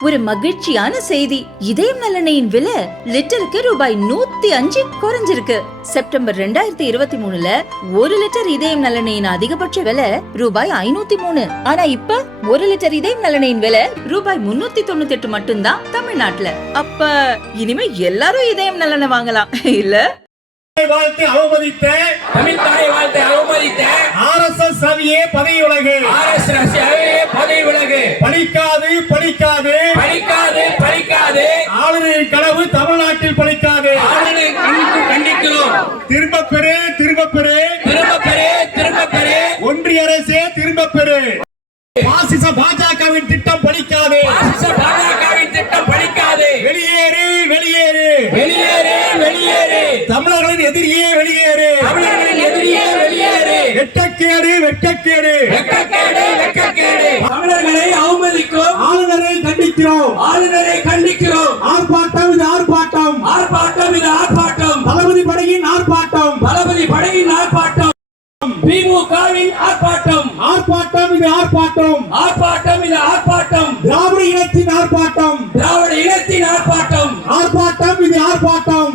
ஒரு மகிழ்ச்சியான செய்தி. இதயம் நல்லெண்ணெயின் விலை லிட்டருக்கு ரூபாய் 105 குறைஞ்சிருக்கு. செப்டம்பர் 2023ல 1 லிட்டர் இதயம் நல்லெண்ணெயின் அதிகபட்ச விலை ரூபாய் 503. ஆனா இப்ப 1 லிட்டர் இதயம் நல்லெண்ணெயின் விலை ரூபாய் 398 மட்டும்தான் தமிழ்நாட்டுல. அப்ப இனிமே எல்லாரும் இதயம் நல்லெண்ணெய் வாங்கலாம் இல்ல? வாழ்த்து அவமதித்த தமிழ் தாயை வாழ்த்து அவமதித்த RSS ரவியே பதவி விலகு. RSS ரவியே பதவி விலகு. பலிக்காது பலிக்காது பலிக்காது பலிக்காது. ஆளுநரின் கனவு தமிழ்நாட்டில் பலிக்காது. ஆளுநரை கண்டிக்கிறோம். திரும்ப பெறு திரும்ப பெறு திரும்ப பெறு திரும்ப பெறு. ஒன்றிய அரசே திரும்ப பெறு. பாசிச பாஜகவின் திட்டம் பலிக்காது. பாசிச பாஜகவின் திட்டம் பலிக்காது. வெளியேறு வெளியேறு வெளியேறு வெளியேறு. தமிழர்களின் எதிரியே வெளியேறு. தமிழர்களின் எதிரியே வெளியேறு. வெட்டக்கேடு வெட்டக்கேடு வெட்கக்கேடு வெட்கக்கேடு. தமிழர்களை அவமதிக்கும் ஆளுநரை கண்டிக்கிறோம். ஆளுநரை கண்டிக்கிறோம். ஆர்ப்பாட்டம் இது ஆர்ப்பாட்டம். ஆர்ப்பாட்டம் இது ஆர்ப்பாட்டம். தளபதி படையின் ஆர்ப்பாட்டம். தளபதி படையின் ஆர்ப்பாட்டம். திமுகவின் ஆர்ப்பாட்டம். ஆர்ப்பாட்டம் இது ஆர்ப்பாட்டம். ஆர்ப்பாட்டம் இது ஆர்ப்பாட்டம். திராவிட இனத்தின் ஆர்ப்பாட்டம். திராவிட இனத்தின் ஆர்ப்பாட்டம். ஆர்ப்பாட்டம் இது ஆர்ப்பாட்டம்.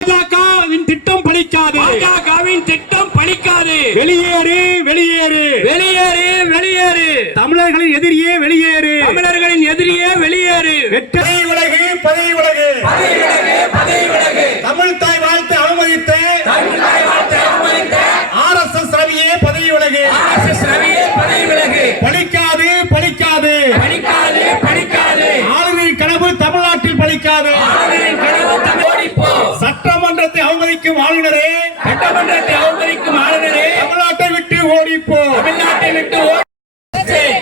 பாஜகவின் திட்டம் பலிக்காது. பாஜகவின் திட்டம் பலிக்காது. வெளியேறு வெளியேறு வெளியேறு வெளியேறு. தமிழர்களின் எதிரியே வெளியேறு. தமிழர்களின் எதிரியே வெளியேறு. பதவி விலகு பதவி விலகு. பதவி விலகு பதவி விலகு. தமிழ் தாய் வாழ்த்து அவமதித்த தமிழ் தாய் வாழ்த்து அவமதித்த RSS ரவியே பதவி விலகு. RSS ரவியே பதவி விலகு. பலிக்காது பலிக்காது பலிக்காது பலிக்காது. ஆளுநரின் கனவு தமிழ்நாட்டில் பலிக்காது. ஆளுநரின் கனவு ஓடிப்போ. சட்டமன்றத்தை அவமதிக்கும் ஆளுநரே, சட்டமன்றத்தை அவமதிக்கும் ஆளுநரே, தமிழ்நாட்டை விட்டு ஓடிப்போ. தமிழ்நாட்டை விட்டு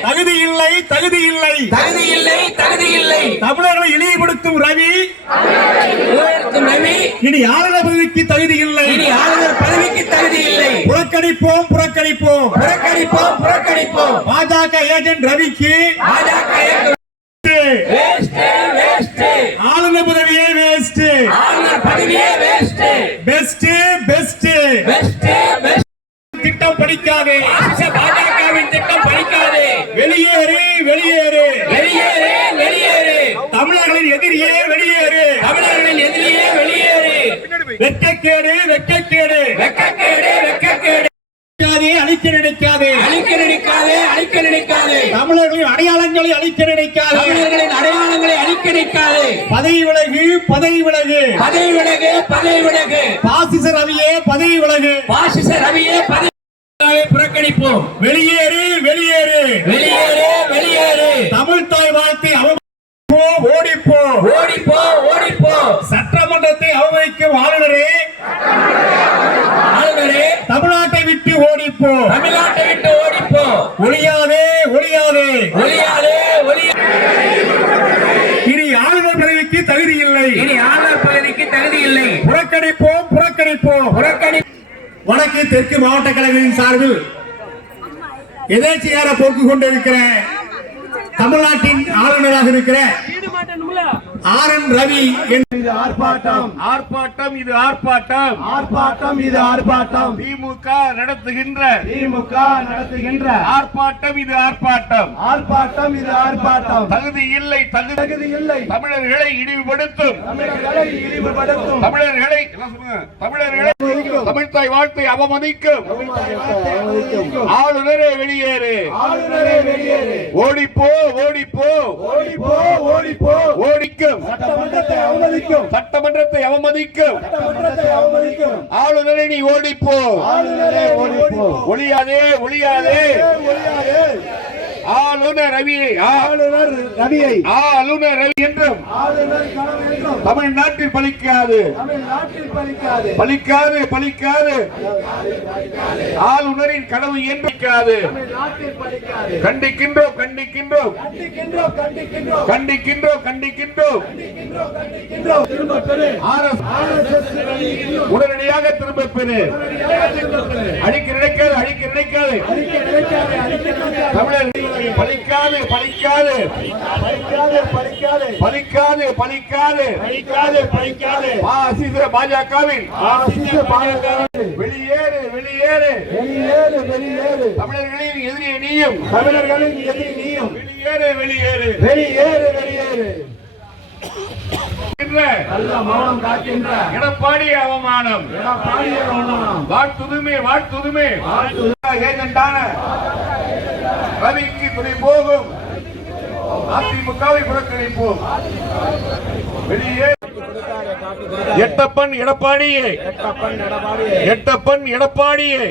தகுதி இல்லை தகுதி இல்லை தகுதி இல்லை தகுதி இல்லை. தமிழர்களை இழிவுபடுத்தும் ரவி ரவி இனி ஆளுநர் பதவிக்கு தகுதி இல்லை. இனி ஆளுநர் பதவிக்கு தகுதி இல்லை. புறக்கணிப்போம் புறக்கணிப்போம் புறக்கணிப்போம் புறக்கணிப்போம். பாஜக ஏஜென்ட் ரவிக்கு பாஜக வேஸ்ட் வேஸ்ட். ஆளுநர் பதவியே வேஸ்ட். ஆளுநர் பதவியே waste. Best best best best. திட்டம் படிக்காதே. பாஜகவின் திட்டம் பலிக்காது. வெளியேறு வெளியேறு வெளியேறு வெளியேறு. தமிழர்களின் எதிரியே வெளியேறு. தமிழர்களின் எதிரியே வெளியேறு. வெட்கக்கேடு வெட்கக்கேடு வெட்கக்கேடு வெட்கக்கேடு. அழிக்க நினைக்காதே. அழிக்க நினைக்காதே அழிக்க நினைக்காதே. தமிழர்களின் அடையாளங்களை அழிக்க நினைக்காதே. தமிழர்களின் அடையாளங்களை அழிக்க நினைக்காதே. பதவி விலகு பதவி விலகு. பதவி விலகு பதவி விலகு. பாசிச ரவியே பதவி விலகு. பாசிச ரவியே பதவி புறக்கணிப்போம். வெளியேறு வெளியேறு வெளியேறு வெளியேறு. தமிழ் தாய் வாழ்த்தை அவமதிப்போ ஓடிப்போ. ஓடிப்போ ஓடிப்போ. சட்டமன்றத்தை அவமதிக்கும் ஆளுநரே, ஆளுநரே, தமிழ்நாட்டை விட்டு ஓடிப்போ. தமிழ்நாட்டை விட்டு ஓடிப்போ. ஒளியாதே ஒளியாதே ஒளியாதே ஒளியா. இனி ஆளுநர் பதவிக்கு தகுதி இல்லை. இனி ஆளுநர் பதவிக்கு தகுதி இல்லை. புறக்கணிப்போம் புறக்கணிப்போம் புறக்கணி. வடக்கு தெற்கு மாவட்ட கழகத்தின் சார்பில் எதேச்சியாக போக்கு கொண்டிருக்கிற தமிழ்நாட்டின் ஆளுநராக இருக்கிற RN ரவி இது ஆர்ப்பாட்டம் ஆர்ப்பாட்டம் இது ஆர்ப்பாட்டம் ஆர்ப்பாட்டம் இது ஆர்ப்பாட்டம். திமுக நடத்துகின்ற ஆர்ப்பாட்டம் இது ஆர்ப்பாட்டம். ஆர்ப்பாட்டம் இது ஆர்ப்பாட்டம். தகுதி இல்லை தகுதி இல்லை. தமிழர்களை இழிவுபடுத்தும் தமிழர்களை இழிவுபடுத்தும். தமிழர்களை தமிழ்தாய் வாழ்த்தை அவமதிக்கும் ஆளுநரே வெளியேறு. ஆளுநரே வெளியேறு. ஓடிப்போ ஓடிப்போ ஓடிப்போ ஓடிப்போ. ஓடிக்கும் சட்டமன்றத்தை அவமதிக்கும். சட்டமன்றத்தை அவமதிக்கும் சட்டமன்றத்தை அவமதிக்கும். ஆளுநரை நீ ஓடிப்போ. ஆளுநரே ஓடிப்போ. ஒளியாதே ஒளியாதே. ஒளியாதே. ஆளுநர் ரவியை ஆளுநர் ரவியை ஆளுநர் ரவி என்றும் ஆளுநர் கனவு என்றும் தமிழ்நாட்டில் பலிக்காது. தமிழ்நாட்டில் பலிக்காது. பலிக்காது பலிக்காது. ஆளுநரின் கனவு என்று பலிக்காது. தமிழ்நாட்டில் பலிக்காது. கண்டிக்கின்றோம் கண்டிக்கின்றோம் கண்டிக்கின்றோம் கண்டிக்கின்றோம் கண்டிக்கின்றோம் கண்டிக்கின்றோம். கண்டிக்கின்றோம். திரும்ப பெறு. RSS ரவியை உடனடியாக திரும்ப பெறு. அழிக்க நினைக்காது அழிக்க நினைக்காது. அழிக்க நினைக்காதே அழிக்க நினைக்காதே. தமிழர் பலிக்காது பலிக்காது பலிக்காதே பலிக்காதே. பலிக்காது பலிக்காது. பலிக்காதே பலிக்காதே. பாசிச பாஜகவின் வெளியேறு வெளியேறு. வெளியேறு வெளியேறு. தமிழர்களின் எதிரியை நீயும் தமிழர்களின் எதிரி நீயும். வெளியேறு வெளியேறு வெளியேறு வெளியேறு என்ற நல்ல மௌனம் காக்கின்ற எடப்பாடி அவமானம் எடப்பாடியை அவமானம். வாழ்த்துதுமே வாழ்த்துதுமே வாழ்த்து. ஏஜென்டான ரவிக்கு துணை போகும் அதிமுகவை புறக்கணிப்போம். வெளியே எட்டப்பன் எடப்பாடியே எட்டப்பன் எடப்பாடியை எட்டப்பன் எடப்பாடியே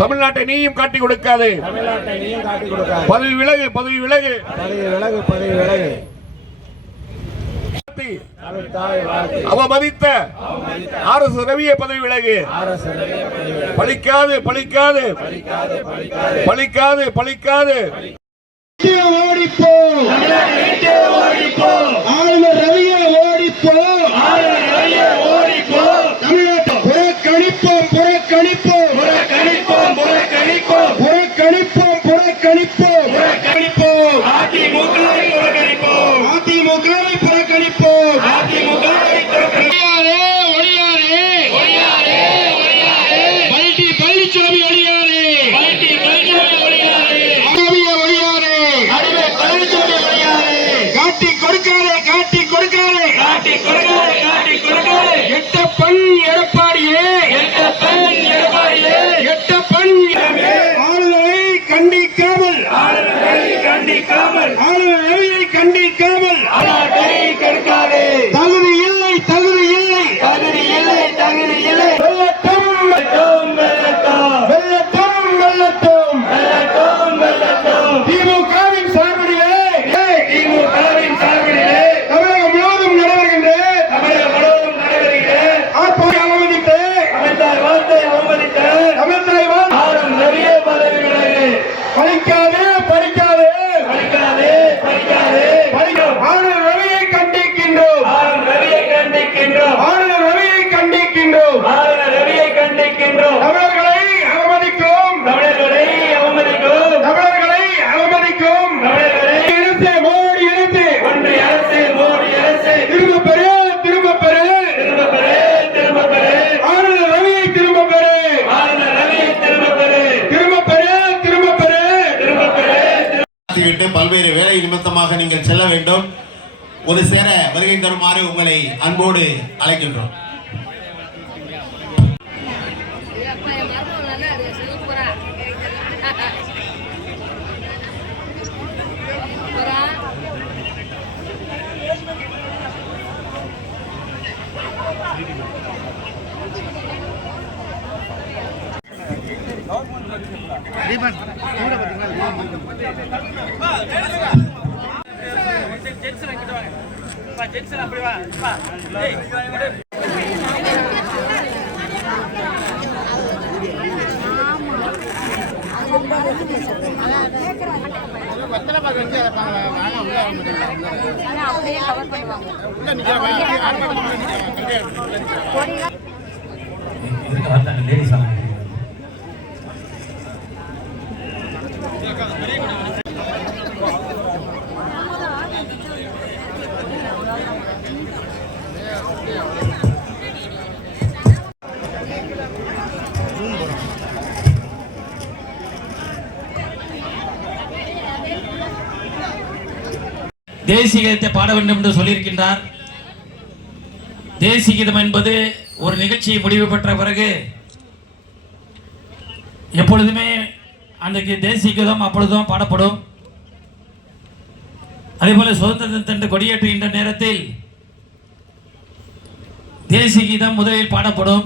தமிழ்நாட்டை நீயும் காட்டி கொடுக்காது. தமிழ்நாட்டை நீயும் காட்டிக் கொடுக்காது. பதவி விலகு பதவி விலகு. பதவி விலகு பதவி விலகு. தாய் வாழ்த்து. அவமதித்த RS ரவியை பதவி விலகு. பலிக்காது பலிக்காது பலிக்காது பலிக்காது. ஓடிப்போ ஆளுநர் ரவியை ஓடிப்போ புறக்கணிப்போம் புறக்கணிப்போம் புறக்கணிப்போம் புறக்கணிப்போம் புறக்கணிப்போம் புறக்கணிப்போம் அதிமுகவை புறக்கணிப்போம் அதிமுகவை புறக்கணிப்போம் அதிமுகவை ஒளியாரே ஒளியாரே ஒளியாரே ஒளியாரே பல்டி பழனிசாமி ஒளியாரே பல்டி பழனிசாமி ஒளியாரே அகவிய ஒளியாரே அடிவே பழனிசாமி ஒளியாரே காட்டி கொடுக்காதே காட்டி கொடுக்காதே காட்டி கொடுக்காதே காட்டி கொடுக்காதே எட்டப்பன் எடப்பாடியே எட்டப்பன் எடப்பாடியே எட்டப்பன் ஆளுநரை கண்டிக்காமல் ஆளுநரை கண்டிக்காமல் ஆளுநர் ரவியை கண்டிக்காமல் ஆளுநரை கெடுக்காதே தகுதி இல்லை தகுதி இல்லை தகுதி இல்லை தகுதி இல்லை வெள்ளட்டும் வெள்ளட்டும் வெள்ளட்டும் வெள்ளட்டும் வெள்ளட்டும் வெள்ளட்டும் திமுகவின் சார்பிலே திமுகவின் சார்பிலே தமிழகம் முழுவதும் நடைபெறுகின்ற ஆர்ப்பாட்டம் அவமதித்து தமிழ்தாய் வாழ்த்தை அவமதித்து தமிழ்தாய் வாழ் ஆளும் நிறைய பதவி விலகு பலிக்காதே பலிக்காதே பலிக்காதே பலிக்காதே பலிக்கும் ஆளுநர் ரவியை கண்டிக்கின்றோம் ஆளுநர் ரவியை கண்டிக்கின்றோம் ஆளுநர் ரவியை கண்டிக்கின்றோம் ஆளுநர் ரவியை கண்டிக்கின்றோம் தமிழர்களை அவமதிக்கும் தமிழர்களை அவமதிக்கும் தமிழர்களை அவமதிக்கும் தமிழர்களை அரசு மோடி அரசு ஒன்றிய அரசு மோடி அரசு திரும்ப பெறு திரும்ப பெறு திரும்ப பெறு திரும்ப பெறு ஆளுநர் ரவியை திரும்ப பெறு ஆளுநர் ரவியை திரும்ப பெறு திரும்ப பெறு திரும்ப பெறு திரும்ப பெறு விட்டு பல்வேறு வேலை நிமித்தமாக நீங்கள் செல்ல வேண்டும். ஒரு சேர வருகை தருமாறு உங்களை அன்போடு அழைக்கின்றோம். அப்படியே கவர் பண்ணுவாங்க. தேசிய கீதத்தை பாட வேண்டும் என்று சொல்லியிருக்கின்றார். தேசிய கீதம் என்பது ஒரு நிகழ்ச்சி முடிவு பெற்ற பிறகு எப்பொழுதுமே அன்றைக்கு தேசிய கீதம் அப்பொழுதும் பாடப்படும். அதேபோல சுதந்திர தினத்தன்று கொடியேற்றுகின்ற நேரத்தில் தேசிய கீதம் முதலில் பாடப்படும்.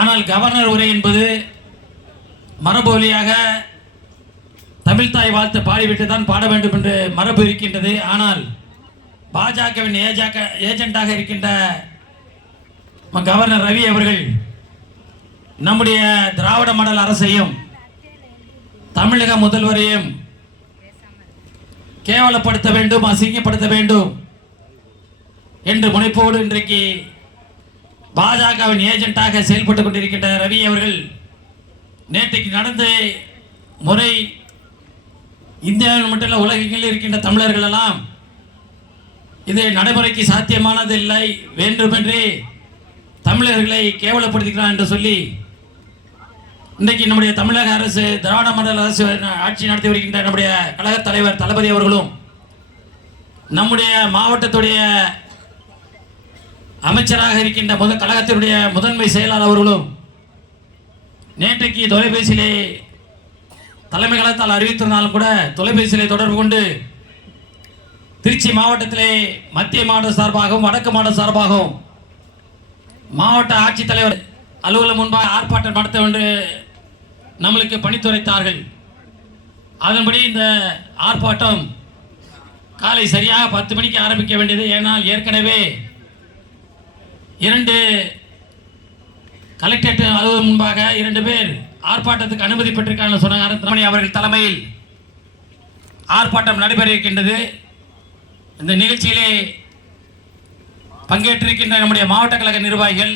ஆனால் கவர்னர் உரை என்பது மரபு வழியாக தமிழ்தாய் வாழ்த்து பாடிவிட்டு தான் பாட வேண்டும் என்று மரபு இருக்கின்றது. ஆனால் பாஜகவின் ஏஜெண்டாக இருக்கின்ற கவர்னர் ரவி அவர்கள் நம்முடைய திராவிட மாடல் அரசையும் தமிழக முதல்வரையும் கேவலப்படுத்த வேண்டும், அசிங்கப்படுத்த வேண்டும் என்று முனைப்போடு இன்றைக்கு பாஜகவின் ஏஜெண்டாக செயல்பட்டுக் கொண்டிருக்கின்ற ரவி அவர்கள் நேற்றைக்கு நடந்த முறை இந்தியாவில் மட்டும் உலகெங்கில் இருக்கின்ற தமிழர்கள் எல்லாம் இது நடைமுறைக்கு சாத்தியமானதில்லை, வேண்டுமென்றே தமிழர்களை கேவலப்படுத்துகிறார் என்று சொல்லி இன்றைக்கு நம்முடைய தமிழக அரசு, திராவிட மாடல் அரசு ஆட்சி நடத்தி வருகின்ற நம்முடைய கழக தலைவர் தளபதி அவர்களும், நம்முடைய மாவட்டத்துடைய அமைச்சராக இருக்கின்ற கழகத்தினுடைய முதன்மை செயலாளர் அவர்களும் நேற்றைக்கு தொலைபேசியிலே தலைமை கழகத்தால் அறிவித்திருந்தாலும் கூட தொலைபேசியிலே தொடர்பு கொண்டு திருச்சி மாவட்டத்திலே மத்திய மாவட்ட சார்பாகவும் வடக்கு மாவட்ட சார்பாகவும் மாவட்ட ஆட்சித்தலைவர் அலுவலகம் முன்பாக ஆர்ப்பாட்டம் நடத்த என்று நம்மளுக்கு பணித்துரைத்தார்கள். அதன்படி இந்த ஆர்ப்பாட்டம் காலை சரியாக 10 மணிக்கு ஆரம்பிக்க வேண்டியது. ஏனால் ஏற்கனவே 2 கலெக்டரேட் அலுவலகம் முன்பாக 2 பேர் ஆர்ப்பாட்டத்துக்கு அனுமதி பெற்றிருக்காங்க சொன்னாங்க. அவர்கள் தலைமையில் ஆர்ப்பாட்டம் நடைபெற இருக்கின்றது. இந்த நிகழ்ச்சியிலே பங்கேற்றிருக்கின்ற நம்முடைய மாவட்ட கழக நிர்வாகிகள்,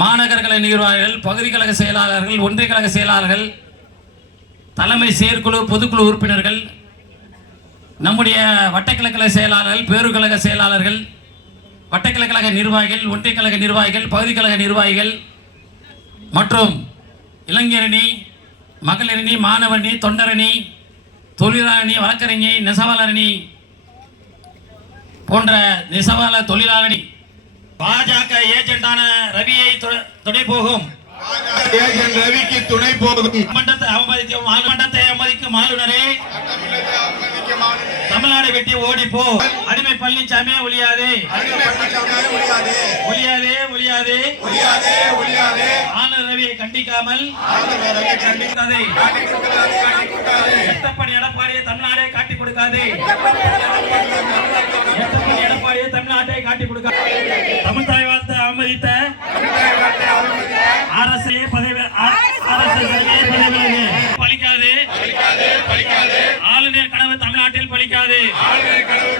மாநகர கழக நிர்வாகிகள், பகுதி கழக செயலாளர்கள், ஒன்றிய கழக செயலாளர்கள், தலைமை செயற்குழு, பொதுக்குழு உறுப்பினர்கள், நம்முடைய வட்டக்கிழக்கழக செயலாளர்கள், பேருக்கழக செயலாளர்கள், வட்டக்கிழக்கழக நிர்வாகிகள், ஒன்றிய கழக நிர்வாகிகள், பகுதி கழக நிர்வாகிகள் மற்றும் இளைஞரணி, மகளிரணி, மாணவரணி, தொண்டரணி, தொழிலாளரணி, வழக்கறிஞர், நெசவாளரணி போன்ற நெசவாளர் தொழிலாளரணி, பாஜக ஏஜென்டான ரவியை துணை போகும் ரவிக்கு துணை போகும் மண்டத்தை அவமதிக்கும் ஆளுநரே, தமிழ்நாடு வெட்டி ஓடிப்போ. அடிமை பழனிசாமி ஒழியாதே, ஒழியாதே, ஒழியாதே. ஆளுநர் ரவியை கண்டிக்காமல் எட்டப்படி எடப்பாடியை தமிழ்நாடே காட்டி கொடுக்காதே, எடப்பாடியை தமிழ்நாட்டை காட்டி கொடுக்காது. தமிழ் தாய் வாழ்த்து அவமதித்த அரசே பதவி பலிக்காது, ஆளுநர் கனவு தமிழ்நாட்டில் பலிக்காது, ஆளுநர் கனவு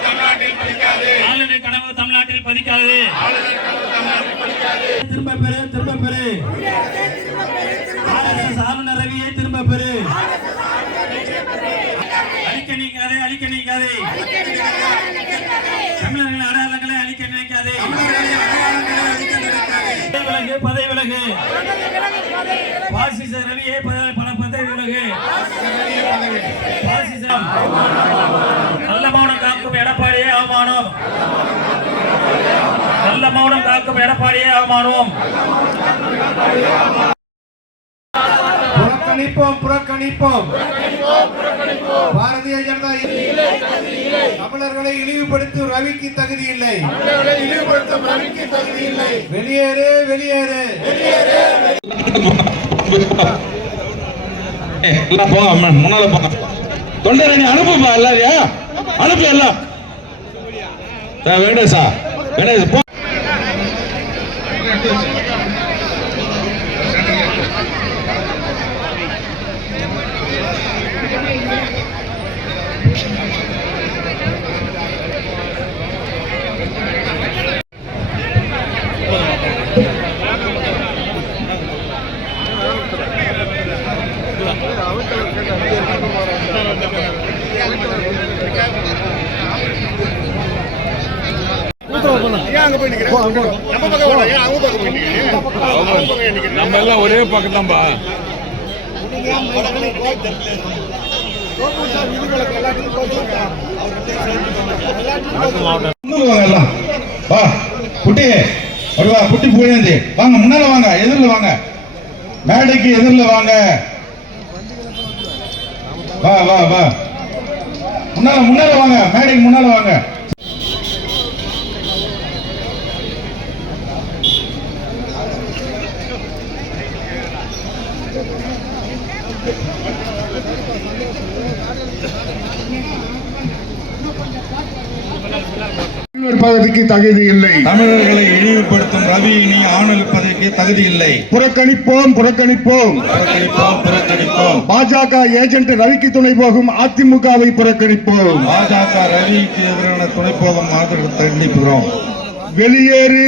தமிழ்நாட்டில் பதிக்காது. திரும்ப பெறு ஆர்எஸ்எஸ் ஆளுநர் ரவியை திரும்ப பெறு. அழிக்க நீக்காதே தமிழர்களின் அடையாளங்களை அழிக்க நினைக்காதே. பதவி விலகு பாசிச ரவியை பதவி விலகு. பாசிசம் நல்ல மௌனம் காக்கும் எடப்பாடியே அவமானம், நல்ல மௌனம் காக்கும் எடப்பாடியே அவமானம். புறக்கணிப்போம். பாரதிய ஜனதா தமிழர்களை இழிவுபடுத்தும் ரவிக்கு தகுதி இல்லை. வெளியேறு. முன்னால போங்க. தொண்டரணி அனுப்புப்பா, எல்லாரையா அனுப்பி எல்லாம். வெங்கடேஷா போ. நம்ம எல்லாம் ஒரே பக்கம் தான்பா. குட்டி புகழேந்தி வாங்க, முன்னால வாங்க, எதிரில் வாங்க, மேடைக்கு எதிரில் வாங்க. வா முன்னால வாங்க, மேடைக்கு முன்னால வாங்க. பதவிக்கு தகுதி இல்லை. தமிழர்களை இழிவுபடுத்தும் ரவி இனி ஆளுநர் பதவிக்கு தகுதி இல்லை. புறக்கணிப்போம். பாஜக ஏஜென்ட் ரவிக்கு துணை போகும் அதிமுகவை புறக்கணிப்போம். பாஜக ரவிக்கு எதிரான துணை போகும் கண்டிக்கிறோம். வெளியேறு.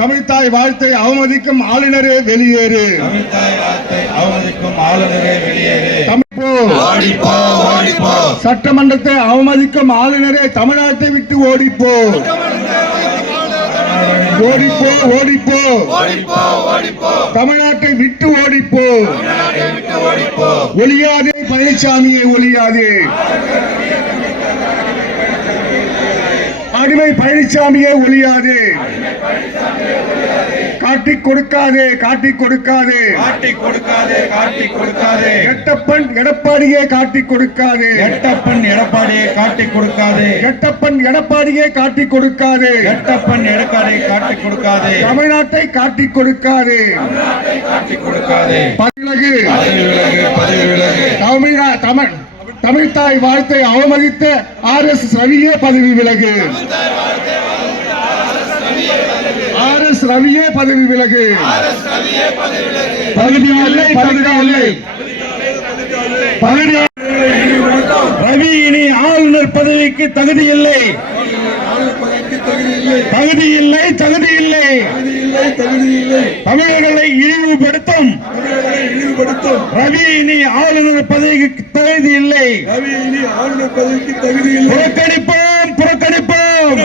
தமிழ்தாய் வாழ்த்தை அவமதிக்கும் ஆளுநரே வெளியேறு. சட்டமன்றத்தை அவமதிக்கும் ஆளுநரே தமிழ்நாட்டை விட்டு ஓடிப்போ. ஓடிப்போ ஓடிப்போ தமிழ்நாட்டை விட்டு ஓடிப்போ ஒளியாதே பழனிசாமியை ஒளியாதே அடிமை பழனிசாமியை ஒளியாதே காட்டிக் கொடுக்காதே எட்டப்பன் எடப்பாடியே காட்டிக் கொடுக்காதே தமிழ்நாட்டை காட்டிக் கொடுக்காதே பதவி விலகு தமிழ்தாய் வாழ்த்தை அவமதித்த RS ரவியே பதவி விலகு பதவி விலகு ரவி இனி ஆளுநர் பதவிக்கு தகுதி இல்லை தமிழர்களை இழிவுபடுத்தும் ரவி இனி ஆளுநர் பதவிக்கு தகுதி இல்லை புறக்கணிப்போம்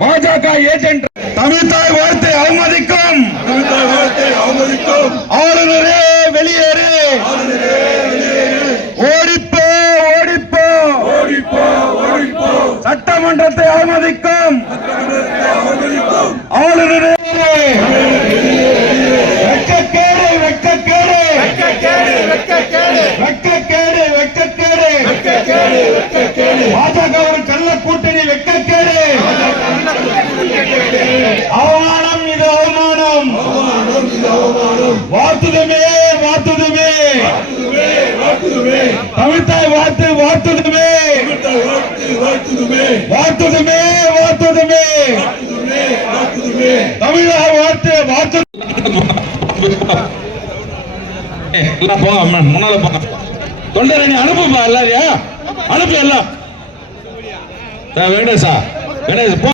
பாஜக ஏஜென்ட் தமிழ்தாய் வார்த்தை அவமதிக்கும் ஆளுநரே வெளியேறு ஓடிப்போ சட்டமன்றத்தை அவமதிக்கும் ஆளுநரே பாஜக ஒரு கள்ள கூட்டணி வெட்கக்கேடு அவமானம் இது அவமானம் வார்த்துதுமே தமிழ்தாய் வார்த்துதுமே தமிழக வார்த்து எல்லாம் போங்க முன்னால போங்க தொண்டரணி அனுப்புப்பா எல்லாரையா அனுப்பி எல்லாம் வெங்கடேஷா போ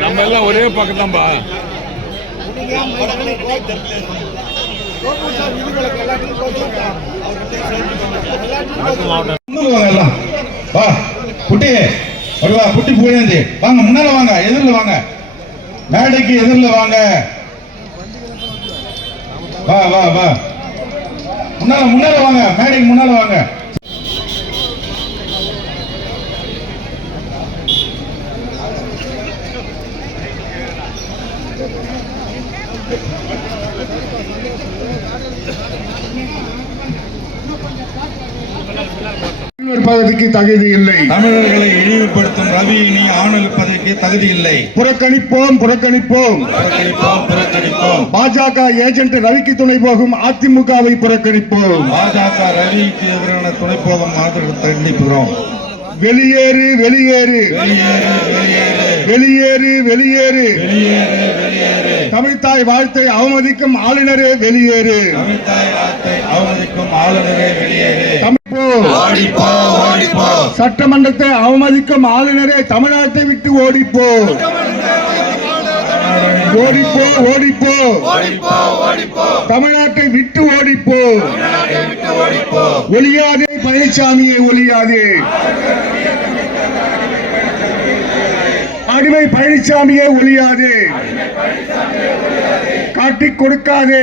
நம்ம எல்லாம் ஒரே பக்கம் தான்பா குட்டி புகழேந்தி வாங்க முன்னால வாங்க எதிரில் வாங்க மேடைக்கு எதிரில் வாங்க வா முன்னால வாங்க மேடைக்கு முன்னால வாங்க பதவிக்கு தகுதி இல்லை தமிழர்களை இழிவுபடுத்தும் ரவி இனி ஆளுநர் பதவிக்கு தகுதி இல்லை புறக்கணிப்போம் பாஜக ஏஜென்ட் ரவிக்கு துணை போகும் அதிமுகவை புறக்கணிப்போம் பாஜக ரவிக்கு எதிரான துணை போகும் கண்டிப்புகிறோம் வெளியேறு தமிழ்தாய் வாழ்த்தை அவமதிக்கும் ஆளுநரே வெளியேறு சட்டமன்றத்தை அவமதிக்கும் ஆளுநரே தமிழ்நாட்டை விட்டு ஓடிப்போ தமிழ்நாட்டை விட்டு ஓடிப்போ ஒளியாதே பழனிசாமியை ஒளியாதே அடிமை பழனிசாமியை ஒளியாதே காட்டிக் கொடுக்காதே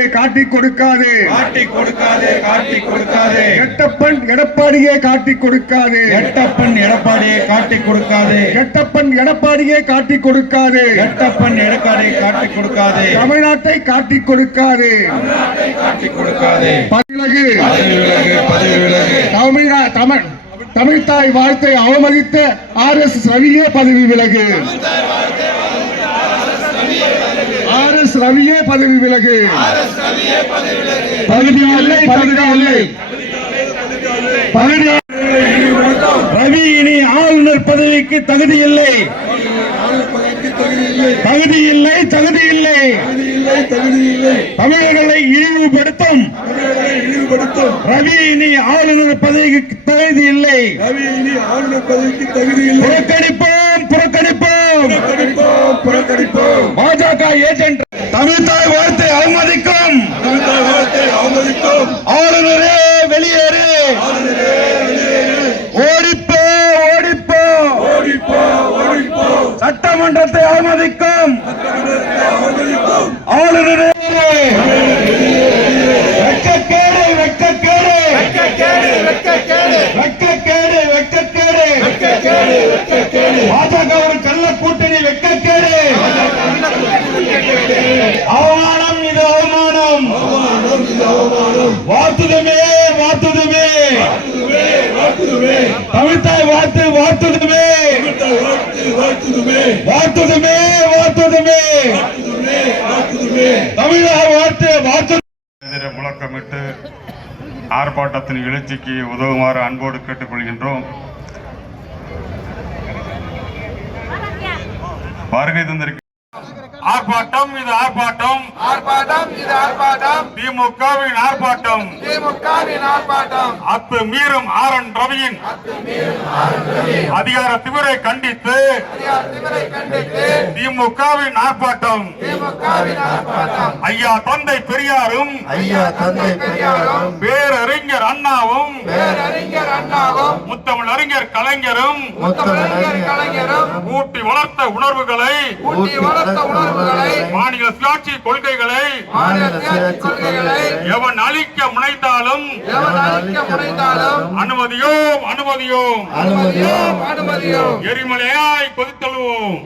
எட்டப்பன் எடப்பாடியே காட்டிக் கொடுக்காதே தமிழ்நாட்டை காட்டிக் கொடுக்காதே பதவி விலகு தமிழ்தாய் வாழ்த்தை அவமதித்த RS ரவியே பதவி விலகு ரவி இனி ஆளுநர் பதவிக்கு தகுதி இல்லை. தகுதி இல்லை, தகுதி இல்லை. தமிழர்களை இழிவுபடுத்தும் ரவி இனி ஆளுநர் பதவிக்கு தகுதி இல்லை. புறக்கணிப்போம், புறக்கணிப்போம். பாஜக ஏஜென்ட் தமிழ்தாய் வாழ்த்தை அவமதிக்கும் ஆளுநரே வெளியேறு. ஓடிப்போ, சட்டமன்றத்தை அவமதிக்கும் ஆளுநரே. பாஜக ஒரு கள்ள கூட்டணி, வெட்கக்கேடு. அவமானம், இது அவமானம். வார்த்துதமே, தமிழ்தாய் வார்த்துதமே. தமிழக வார்த்து எதிரே முழக்கமிட்டு ஆர்ப்பாட்டத்தின் எழுச்சிக்கு உதவுமாறு அன்போடு கேட்டுக்கொள்கின்றோம். வருகை தந்திருக்க ஆர்ப்பாட்டம், இது ஆர்ப்பாட்டம். திமுகவின் ஆர்ப்பாட்டம். அத்துமீறும் ஆர்.என். ரவியின் அதிகார திமிரை கண்டித்து திமுகவின் ஆர்ப்பாட்டம். ஐயா தந்தை பெரியாரும் பேரறிஞர் அண்ணாவும் முத்தமிழ் அறிஞர் கலைஞரும் ஊட்டி வளர்த்த உணர்வுகளை, மாநில சுயாட்சி கொள்கைகளை எவன் அழிக்க முனைந்தாலும் அனுமதியோம், எரிமலையாய் கொதித்தழுவோம்,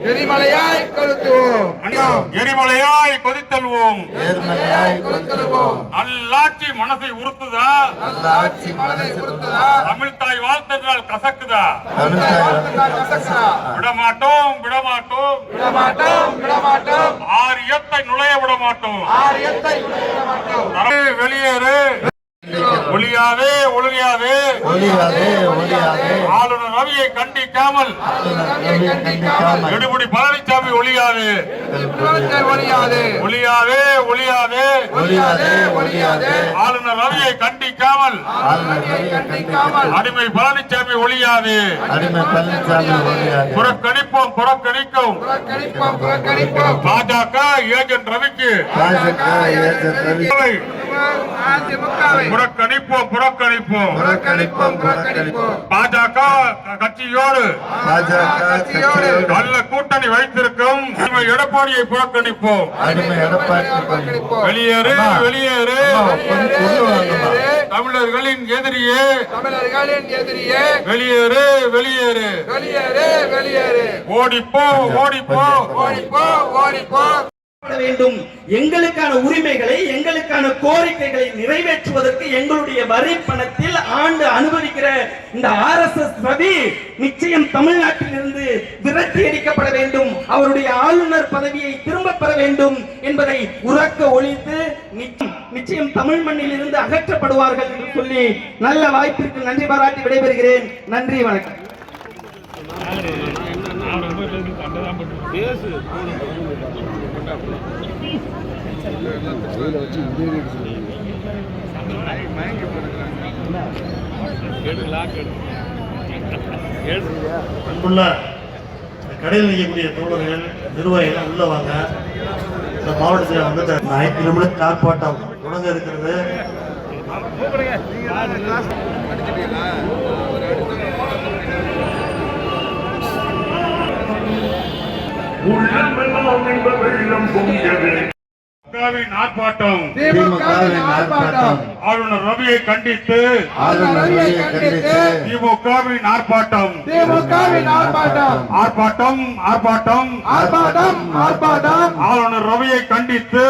நல்லாட்சி மனசை உறுத்துதா, தமிழ்தாய் வாழ்த்தென்றால் கசக்குதா. விடமாட்டோம். ஆரியத்தை நுழைய விட மாட்டோம். வெளியேறு. ஒழியாதே. ஆளுநர் ரவியை கண்டிக்காமல் எடுபடி பழனிசாமி ஒழியாது. ஆளுநர் ரவியை கண்டிக்காமல் அடிமை பழனிசாமி ஒழியாது. புறக்கணிப்போம். பாஜக ஏஜென்ட் ரவிக்கு புறக்கணிப்போம். பாஜக கட்சியோடு நல்ல கூட்டணி வைத்திருக்கும் எடப்பாடியை புறக்கணிப்போம். வெளியேறு. தமிழர்களின் எதிரியே வெளியேறு. ஓடிப்போ. வேண்டும். எங்களுக்கான உரிமைகளை, எங்களுக்கான கோரிக்கைகளை நிறைவேற்றுவதற்கு எங்களுடைய வரி பணத்தில் ஆண்டு அனுபவிக்கிற இந்த RSS ரவி நிச்சயம் தமிழ்நாட்டில் இருந்து விரட்டி அடிக்கப்பட வேண்டும். அவருடைய ஆளுநர் பதவியை திரும்ப பெற வேண்டும் என்பதை உறக்க ஒழித்து நிச்சயம் தமிழ் மண்ணில் இருந்து அகற்றப்படுவார்கள் என்று சொல்லி நல்ல வாய்ப்பிற்கு நன்றி பாராட்டி விடைபெறுகிறேன். நன்றி, வணக்கம். கடையில் நிற்கக்கூடிய தோழர்கள், நிர்வாகிகள் உள்ள வாங்க. இந்த மாவட்டத்தில் வந்து 5 கிலோமீட்டர் ஆர்ப்பாட்டம் தொடங்க இருக்கிறது. ஆர்ப்பாட்டம். ஆளுநர் ரவியை கண்டித்து திமுகவின் ஆர்ப்பாட்டம். ஆளுநர் ரவியை கண்டித்து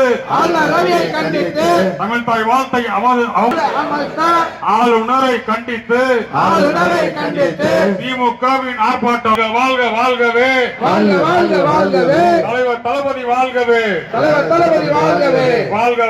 தமிழ்தாய் வாழ்த்தை ஆளுநரை கண்டித்து திமுகவின் ஆர்ப்பாட்டம். வாழ்கவே. தலைவர் தளபதி வாழ்கவே. வாழ்க.